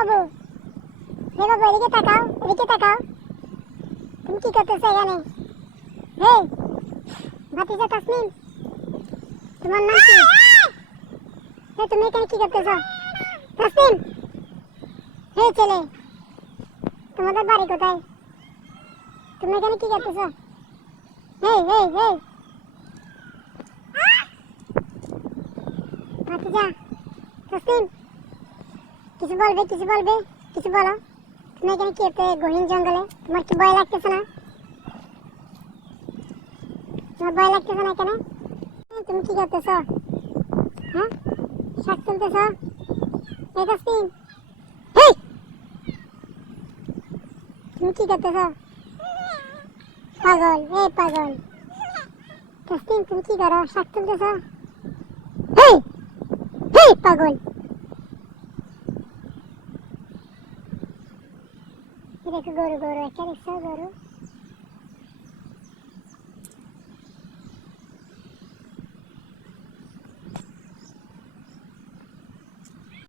বাবু হে বাবু, এদিকে তাকাও এদিকে তাকাও। তুমি কি করতেছো এখানে? হে, ভাতিজা তাসনিম, তোমার নাম কি? হে, তুমি এখানে কি করতেছো? তাসনিম, হে ছেলে, তোমাদের বাড়ি কোথায়? তুমি এখানে কি করতেছো? হে হে হে। ভাতিজা, তাসনিম কিছু বলবে কিছু বলবে কিছু বলো। তুমি এখানে কি গহীন জঙ্গলে? তোমার কি ভয় লাগতেছে না? তোমার ভয় লাগতেছে না এখানে? হ্যাঁ, তুমি কি করতেছ? হ্যাঁ শাক তুলতেছ? এই তাসনিম হেই! তুমি কি করতেছ? পাগল এই পাগল। তাসনিম তুমি কি করো? শাক তুলতেছ? হেই! Bir dakika doğru doğru. Gel sağa.